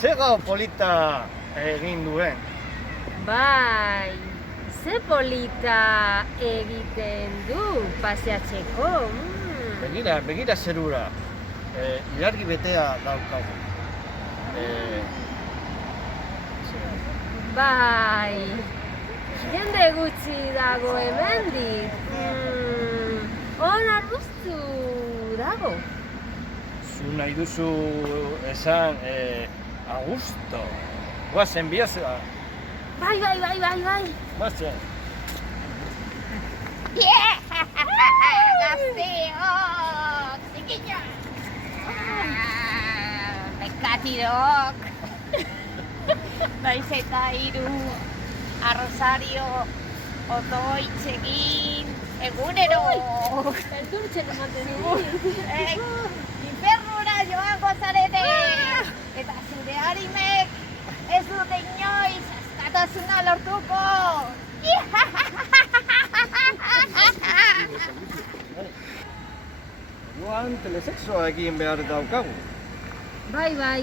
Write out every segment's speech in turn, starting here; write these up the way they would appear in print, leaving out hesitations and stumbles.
Ze gau polita egin duen. Bai, ze polita egiten du paseatzeko. Begira zerura. Ilargi betea daukagu. Bai, jende gutxi dago hemendik. On arbustu dago. Zu nahi duzu esan Augusto. Guazen bihazela. Bai. Guazen. Gazteok, zikinak! Bekatirok! Naiz eta hiru arrosario otoitzegin egunero! Eldurtzen ematen dugu. Infernura joango zarete! Eta zure harimek ez dute inoiz askatasuna lortuko! Joan telesexoa egin behar daukagu. Bai,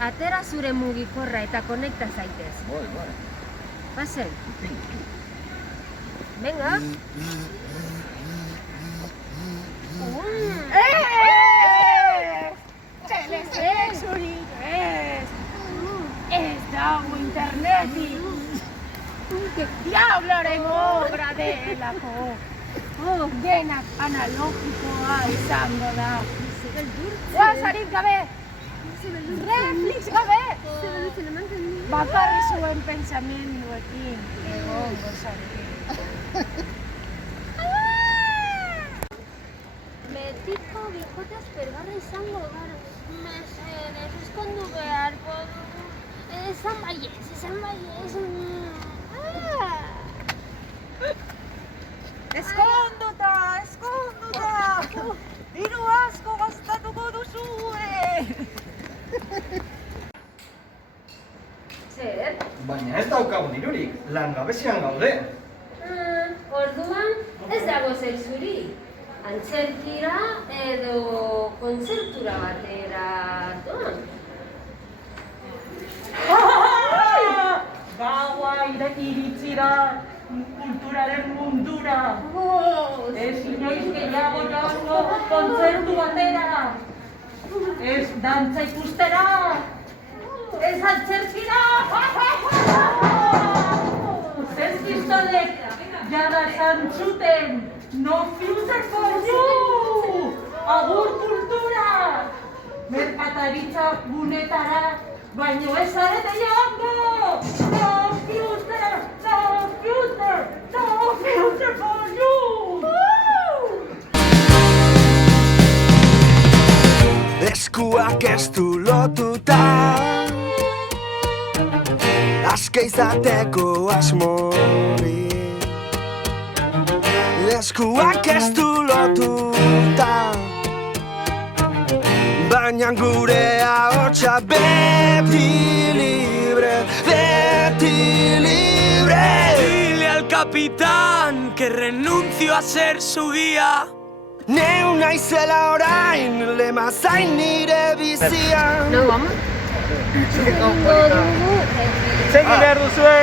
atera zure mugikorra eta konekta zaitez. Bai. Pasen. Venga. Telesexurik ez! Ez dago internetik! Diabloren obra delako! Denak analogikoa izango da! Guazarik gabe! Reflix gabe! Bakarri zuen pensamenduekin egongo zarete. Betiko bikote aspergarra izango gara. Mesedez, eskondu beharko dugu. Esan baiez. Eskonduta! Diru asko gastatuko duzue! Zer? Baina ez daukagu dirurik, langabezian gaude. Orduan ez dago zuri. Antzerkira edo kontzertura batera doan. Gaua iritsi da kulturaren mundura. Ez inoiz gehiago joango kontzertu batera. Ez dantza ikustera. Ez antzerkira. Ez pistolek jada zantzuten. No future for you! Agur kultura! Merkataritza gunetara, baino ez zarete joango! No future for you! Eskuak ez du lotuta, aske izateko asmori. Eskuak ez du lotuta, baina gure ahotsa beti libre. Dile al capitán que renuncio a ser su guía. Neu naizela orain, lema zain nire bizian. No, vamos. Zegin behar duzue.